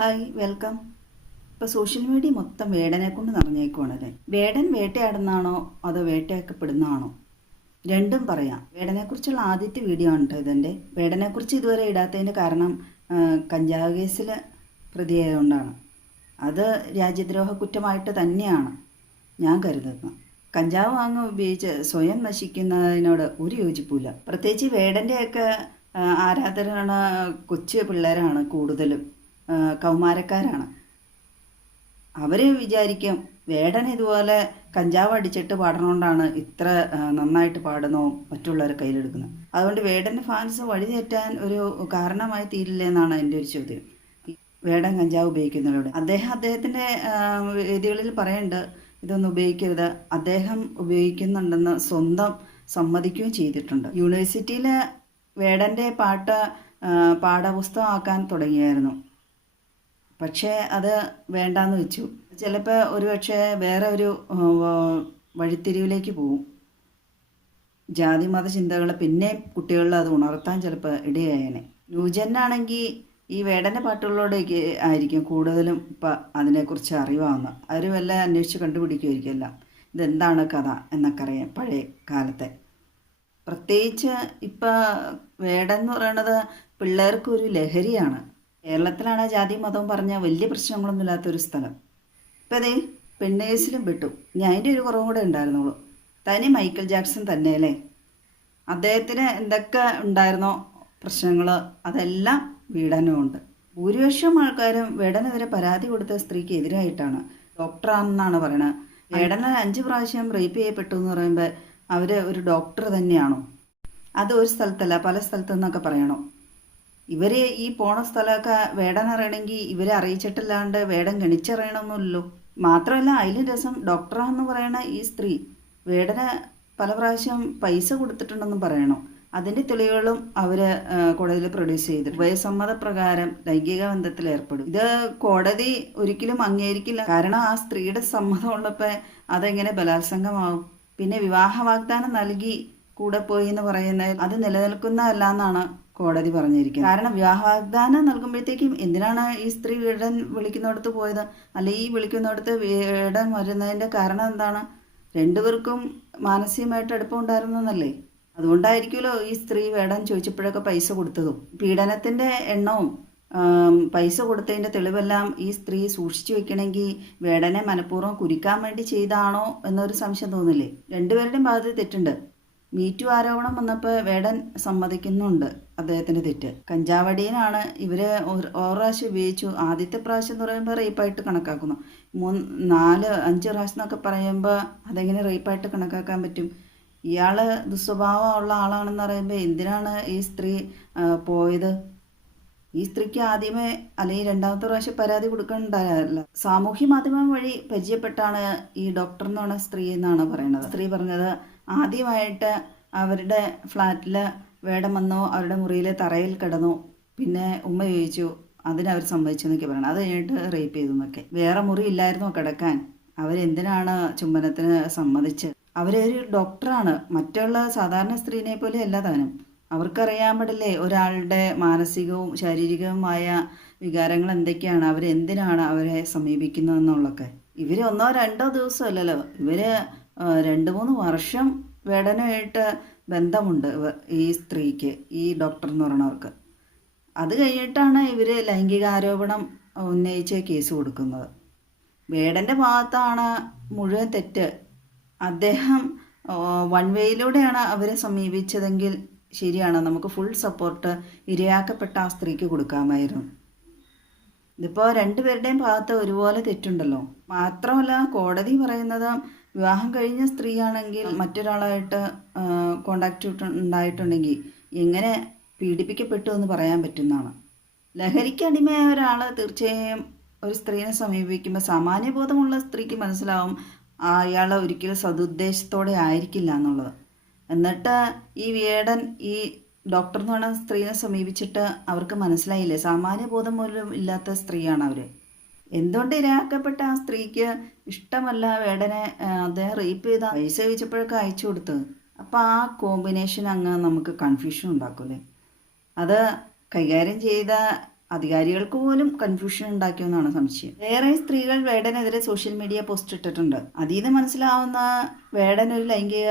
Hi welcome ഇപ്പോൾ social media മൊത്തം വേടനെ കൊണ്ട് നിറഞ്ഞേക്കുവാണല്ലേ? വേടൻ വേട്ടയാടുന്നതാണോ അതോ വേട്ടയാക്കപ്പെടുന്നതാണോ? രണ്ടും പറയാം. വേടനെക്കുറിച്ചുള്ള ആദ്യത്തെ വീഡിയോ ആണ് കേട്ടോ ഇതെന്റെ. വേടനെക്കുറിച്ച് ഇതുവരെ ഇടാത്തതിന്റെ കാരണം കഞ്ചാവ് കേസിൽ പ്രതിയായതുകൊണ്ടാണ് അത് രാജ്യദ്രോഹ കുറ്റമായിട്ട് തന്നെയാണ് ഞാൻ കരുതുന്നത്. കഞ്ചാവ് വാങ്ങ ഉപയോഗിച്ച് സ്വയം നശിക്കുന്നതിനോട് ഒരു യോജിപ്പില്ല പ്രത്യേകിച്ച് വേടന്റെയൊക്കെ ആരാധകരാണ് കൊച്ചു പിള്ളേരാണ് കൂടുതലും. കൗമാരക്കാരാണ്. അവർ വിചാരിക്കും വേടൻ ഇതുപോലെ കഞ്ചാവ് അടിച്ചിട്ട് പാടണോണ്ടാണ് ഇത്ര നന്നായിട്ട് പാടുന്നോ മറ്റുള്ളവരെ കയ്യിലെടുക്കുന്നത്. അതുകൊണ്ട് വേടന്റെ ഫാൻസ് വഴി തെറ്റാൻ ഒരു കാരണമായി തീരില്ല എന്നാണ് എന്റെ ഒരു ചോദ്യം. വേടൻ കഞ്ചാവ് ഉപയോഗിക്കുന്നതിലൂടെ. അദ്ദേഹം അദ്ദേഹത്തിന്റെ വേദികളിൽ പറയുന്നുണ്ട് ഇതൊന്നും ഉപയോഗിക്കരുത്. അദ്ദേഹം ഉപയോഗിക്കുന്നുണ്ടെന്ന് സ്വന്തം സമ്മതിക്കുകയും ചെയ്തിട്ടുണ്ട്. യൂണിവേഴ്സിറ്റിയിൽ വേടന്റെ പാട്ട് പാഠപുസ്തകമാക്കാൻ തുടങ്ങിയായിരുന്നു. പക്ഷേ അത് വേണ്ടാന്ന് വെച്ചു. ചിലപ്പോൾ ഒരു പക്ഷേ വേറെ ഒരു വഴിത്തിരിവിലേക്ക് പോകും ജാതി മത ചിന്തകൾ പിന്നെ കുട്ടികളിൽ അത് ഉണർത്താൻ ചിലപ്പോൾ ഇടയായേനെ. ന്യൂജനാണെങ്കിൽ ഈ വേടന്റെ പാട്ടുകളോട് ആയിരിക്കും കൂടുതലും ഇപ്പം അതിനെക്കുറിച്ച് അറിവാകുന്നത് അവർ വല്ല അന്വേഷിച്ച് കണ്ടുപിടിക്കുമായിരിക്കുമല്ല ഇതെന്താണ് കഥ എന്നൊക്കെ അറിയാം പഴയ കാലത്തെ. പ്രത്യേകിച്ച് ഇപ്പം വേടെന്ന് എന്ന് പറയണത് പിള്ളേർക്കൊരു ലഹരിയാണ്. കേരളത്തിലാണ് ജാതി മതവും പറഞ്ഞ വലിയ പ്രശ്നങ്ങളൊന്നും ഇല്ലാത്തൊരു സ്ഥലം. ഇപ്പം അതേ പെണ്ണേഴ്സിലും പെട്ടു. ഞാൻ അതിന്റെ ഒരു കുറവും കൂടെ ഉണ്ടായിരുന്നുള്ളൂ. തനി മൈക്കിൾ ജാക്സൺ തന്നെ അല്ലേ? അദ്ദേഹത്തിന് എന്തൊക്കെ ഉണ്ടായിരുന്നോ പ്രശ്നങ്ങൾ അതെല്ലാം വീടനുമുണ്ട് ഭൂരിപക്ഷം ആൾക്കാരും വേടനെതിരെ പരാതി കൊടുത്ത സ്ത്രീക്ക് എതിരായിട്ടാണ്. ഡോക്ടറാണെന്നാണ് പറയണത്. വേടനെ അഞ്ച് പ്രാവശ്യം റേപ്പ് ചെയ്യപ്പെട്ടു എന്ന് പറയുമ്പോൾ അവർ ഒരു ഡോക്ടർ തന്നെയാണോ? അത് ഒരു സ്ഥലത്തല്ല പല സ്ഥലത്തു നിന്നൊക്കെ പറയണോ? ഇവർ ഈ പോണ സ്ഥലമൊക്കെ വേടൻ അറിയണമെങ്കിൽ ഇവരെ അറിയിച്ചിട്ടില്ലാണ്ട് വേടൻ ഗണിച്ചറിയണമെന്നില്ലല്ലോ മാത്രമല്ല അതിലും രസം ഡോക്ടറാന്ന് പറയണ ഈ സ്ത്രീ വേടന് പല പ്രാവശ്യം പൈസ കൊടുത്തിട്ടുണ്ടെന്നും പറയണോ? അതിന്റെ തെളിവുകളും അവർ കോടതിയിൽ പ്രൊഡ്യൂസ് ചെയ്തു വയസമ്മതപ്രകാരം ലൈംഗിക ബന്ധത്തിൽ ഏർപ്പെടും. ഇത് കോടതി ഒരിക്കലും അംഗീകരിക്കില്ല. കാരണം ആ സ്ത്രീയുടെ സമ്മതം ഉള്ളപ്പോൾ അതെങ്ങനെ ബലാത്സംഗമാവും? പിന്നെ വിവാഹ വാഗ്ദാനം നൽകി കൂടെ പോയി എന്ന് പറയുന്നത് അത് നിലനിൽക്കുന്നതല്ല എന്നാണ് കോടതി പറഞ്ഞിരിക്കുന്നത് കാരണം വിവാഹ വാഗ്ദാനം നൽകുമ്പോഴത്തേക്കും എന്തിനാണ് ഈ സ്ത്രീ വീടൻ വിളിക്കുന്നിടത്ത് പോയത്? അല്ല ഈ വിളിക്കുന്നിടത്ത് വീടൻ വരുന്നതിന്റെ കാരണം എന്താണ്? രണ്ടുപേർക്കും മാനസികമായിട്ട് അടുപ്പമുണ്ടായിരുന്നല്ലേ? അതുകൊണ്ടായിരിക്കുമല്ലോ ഈ സ്ത്രീ വേടൻ ചോദിച്ചപ്പോഴൊക്കെ പൈസ കൊടുത്തതും. പീഡനത്തിന്റെ എണ്ണവും പൈസ കൊടുത്തതിന്റെ തെളിവെല്ലാം ഈ സ്ത്രീ സൂക്ഷിച്ചു വെക്കണമെങ്കിൽ വേടനെ മനഃപൂർവം കുരുക്കാൻ വേണ്ടി ചെയ്താണോ എന്നൊരു സംശയം തോന്നില്ലേ? രണ്ടുപേരുടെയും ഭാഗത്ത് തെറ്റുണ്ട്. മീറ്റു ആരോപണം വന്നപ്പോൾ വേടൻ സമ്മതിക്കുന്നുണ്ട് അദ്ദേഹത്തിന്റെ തെറ്റ്. കഞ്ചാവടിയനാണ് ഇവർ ഓരോ പ്രാവശ്യം ഉപയോഗിച്ചു. ആദ്യത്തെ പ്രാവശ്യം എന്ന് പറയുമ്പോൾ റേപ്പായിട്ട് കണക്കാക്കുന്നു. മൂന്ന് നാല് അഞ്ച് പ്രാവശ്യം എന്നൊക്കെ പറയുമ്പോൾ അതെങ്ങനെ റേപ്പായിട്ട് കണക്കാക്കാൻ പറ്റും? ഇയാൾ ദുസ്വഭാവമുള്ള ആളാണെന്ന് പറയുമ്പോൾ എന്തിനാണ് ഈ സ്ത്രീ പോയത്? ഈ സ്ത്രീക്ക് ആദ്യമേ അല്ലെങ്കിൽ രണ്ടാമത്തെ പ്രാവശ്യം പരാതി കൊടുക്കണ്ടായല്ല സാമൂഹ്യ മാധ്യമം വഴി പരിചയപ്പെട്ടാണ് ഈ ഡോക്ടർ എന്ന് സ്ത്രീ എന്നാണ് പറയുന്നത്. സ്ത്രീ പറഞ്ഞത് ആദ്യമായിട്ട് അവരുടെ ഫ്ലാറ്റിൽ വേടം വന്നോ അവരുടെ മുറിയിലെ തറയിൽ കിടന്നു. പിന്നെ ഉമ്മ ചോദിച്ചു അതിനവർ സമ്മതിച്ചു എന്നൊക്കെ പറയണം അത് കഴിഞ്ഞിട്ട് റേപ്പ് ചെയ്തു എന്നൊക്കെ. വേറെ മുറി ഇല്ലായിരുന്നു കിടക്കാൻ. അവരെന്തിനാണ് ചുംബനത്തിന് സമ്മതിച്ച്? അവരൊരു ഡോക്ടറാണ് മറ്റുള്ള സാധാരണ സ്ത്രീനെ പോലെ അല്ല താനും. അവർക്കറിയാൻ പാടില്ലേ ഒരാളുടെ മാനസികവും ശാരീരികവുമായ വികാരങ്ങൾ എന്തൊക്കെയാണ്? അവരെന്തിനാണ് അവരെ സമീപിക്കുന്നതെന്നുള്ളൊക്കെ. ഇവർ ഒന്നോ രണ്ടോ ദിവസമല്ലല്ലോ. ഇവർ രണ്ട് മൂന്ന് വർഷം വേടനുമായിട്ട് ബന്ധമുണ്ട് ഈ സ്ത്രീക്ക് ഈ ഡോക്ടർ എന്ന് പറയുന്നവർക്ക് അത് കഴിഞ്ഞിട്ടാണ് ഇവർ ലൈംഗിക ആരോപണം ഉന്നയിച്ച് കേസ് കൊടുക്കുന്നത്. വേടന്റെ ഭാഗത്താണ് മുഴുവൻ തെറ്റ്. അദ്ദേഹം വൺ വേയിലൂടെയാണ് അവരെ സമീപിച്ചതെങ്കിൽ ശരിയാണ്. നമുക്ക് ഫുൾ സപ്പോർട്ട് ഇരയാക്കപ്പെട്ട ആ സ്ത്രീക്ക് കൊടുക്കാമായിരുന്നു. ഇതിപ്പോൾ രണ്ടുപേരുടെയും ഭാഗത്ത് ഒരുപോലെ തെറ്റുണ്ടല്ലോ. മാത്രമല്ല കോടതി പറയുന്നത് വിവാഹം കഴിഞ്ഞ സ്ത്രീയാണെങ്കിൽ മറ്റൊരാളായിട്ട് കോണ്ടാക്ട് ഉണ്ടായിട്ടുണ്ടെങ്കിൽ എങ്ങനെ പീഡിപ്പിക്കപ്പെട്ടു എന്ന് പറയാൻ പറ്റുന്നതാണ്. ലഹരിക്ക് അടിമയായ ഒരാൾ തീർച്ചയായും ഒരു സ്ത്രീനെ സമീപിക്കുമ്പോൾ സാമാന്യബോധമുള്ള സ്ത്രീക്ക് മനസ്സിലാവും അയാൾ ഒരിക്കലും സതുദ്ദേശത്തോടെ ആയിരിക്കില്ല എന്നുള്ളത്. എന്നിട്ട് ഈ വേടൻ ഈ ഡോക്ടർ എന്ന് പറഞ്ഞ സ്ത്രീനെ സമീപിച്ചിട്ട് അവർക്ക് മനസ്സിലായില്ലേ? സാമാന്യബോധം പോലും ഇല്ലാത്ത സ്ത്രീയാണ് അവർ എന്തുകൊണ്ട് ഇരയാക്കപ്പെട്ട ആ സ്ത്രീക്ക് ഇഷ്ടമല്ല വേടനെ അദ്ദേഹം റേപ്പ് ചെയ്ത പൈസ ചോദിച്ചപ്പോഴൊക്കെ അയച്ചു കൊടുത്തത് അപ്പോൾ ആ കോമ്പിനേഷൻ അങ്ങ് നമുക്ക് കൺഫ്യൂഷൻ ഉണ്ടാക്കൂലേ? അത് കൈകാര്യം ചെയ്ത അധികാരികൾക്ക് പോലും കൺഫ്യൂഷൻ ഉണ്ടാക്കിയെന്നാണ് സംശയം. വേറെ സ്ത്രീകൾ വേടനെതിരെ സോഷ്യൽ മീഡിയ പോസ്റ്റ് ഇട്ടിട്ടുണ്ട്. അതീത് മനസ്സിലാവുന്ന വേടൻ ഒരു ലൈംഗിക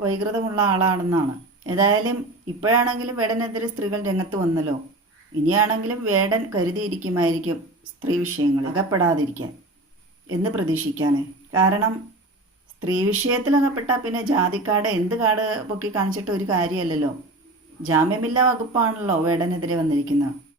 വൈകൃതമുള്ള ആളാണെന്നാണ്. ഏതായാലും ഇപ്പോഴാണെങ്കിലും വേടനെതിരെ സ്ത്രീകൾ രംഗത്ത് വന്നല്ലോ. ഇനിയാണെങ്കിലും വേടൻ കരുതിയിരിക്കുമായിരിക്കും. സ്ത്രീ വിഷയങ്ങൾ അകപ്പെടാതിരിക്കാൻ എന്ന് പ്രതീക്ഷിക്കാനേ കാരണം സ്ത്രീ വിഷയത്തിൽ അകപ്പെട്ടാൽ പിന്നെ ജാതിക്കാട് എന്ത് കാട് പൊക്കി കാണിച്ചിട്ട് ഒരു കാര്യമല്ലല്ലോ. ജാമ്യമില്ലാ വകുപ്പാണല്ലോ വേടനെതിരെ വന്നിരിക്കുന്നത്.